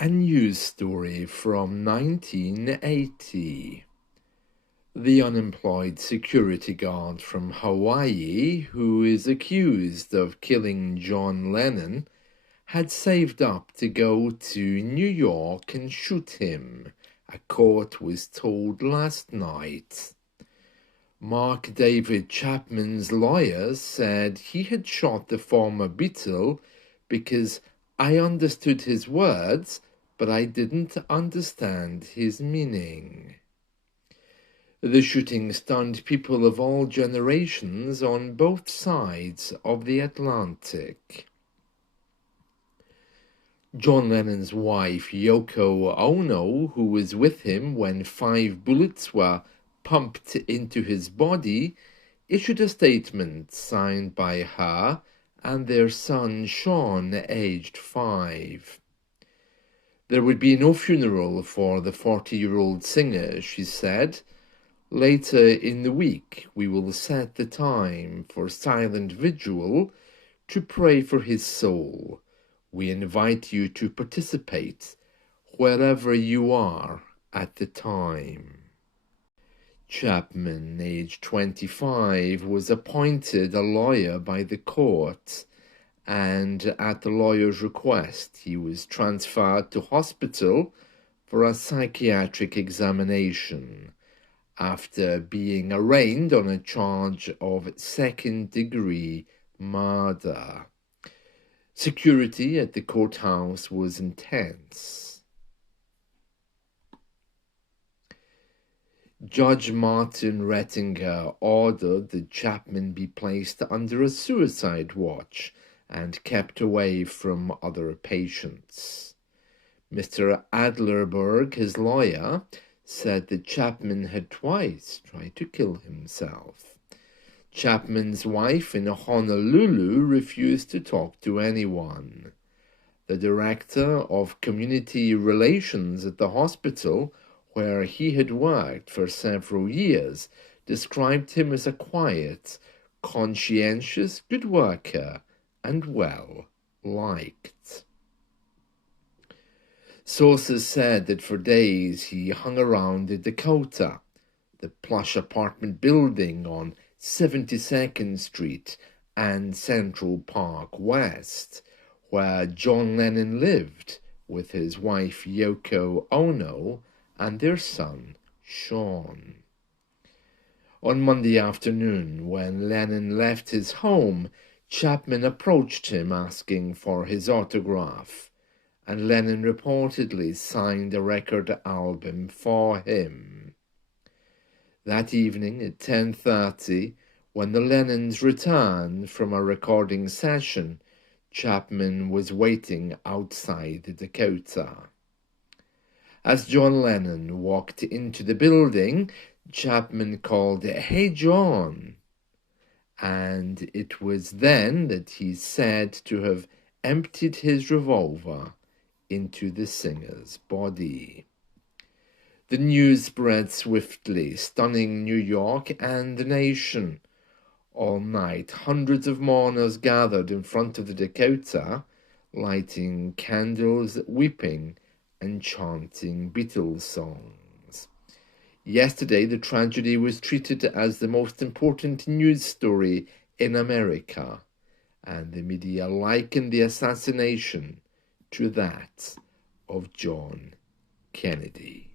A news story from 1980. The unemployed security guard from Hawaii, who is accused of killing John Lennon, had saved up to go to New York and shoot him, a court was told last night. Mark David Chapman's lawyer said he had shot the former Beatle because I understood his words, but I didn't understand his meaning. The shooting stunned people of all generations on both sides of the Atlantic. John Lennon's wife, Yoko Ono, who was with him when 5 bullets were pumped into his body, issued a statement signed by her and their son Sean, aged 5. There would be no funeral for the 40-year-old singer, she said. Later in the week, we will set the time for silent vigil to pray for his soul. We invite you to participate wherever you are at the time. Chapman, aged 25, was appointed a lawyer by the court, and at the lawyer's request, he was transferred to hospital for a psychiatric examination after being arraigned on a charge of second-degree murder. Security at the courthouse was intense. Judge Martin Rettinger ordered that Chapman be placed under a suicide watch and kept away from other patients. Mr. Adlerberg, his lawyer, said that Chapman had twice tried to kill himself. Chapman's wife in Honolulu refused to talk to anyone. The director of community relations at the hospital, where he had worked for several years, described him as a quiet, conscientious, good worker and well-liked. Sources said that for days he hung around the Dakota, the plush apartment building on 72nd Street and Central Park West, where John Lennon lived with his wife Yoko Ono and their son Sean. On Monday afternoon, when Lennon left his home, Chapman approached him asking for his autograph, and Lennon reportedly signed a record album for him. That evening at 10:30, when the Lennons returned from a recording session, Chapman was waiting outside the Dakota. As John Lennon walked into the building, Chapman called, "Hey, John," and it was then that he's said to have emptied his revolver into the singer's body. The news spread swiftly, stunning New York and the nation. All night, hundreds of mourners gathered in front of the Dakota, lighting candles, weeping, and chanting Beatles songs. Yesterday, the tragedy was treated as the most important news story in America, and the media likened the assassination to that of John Kennedy.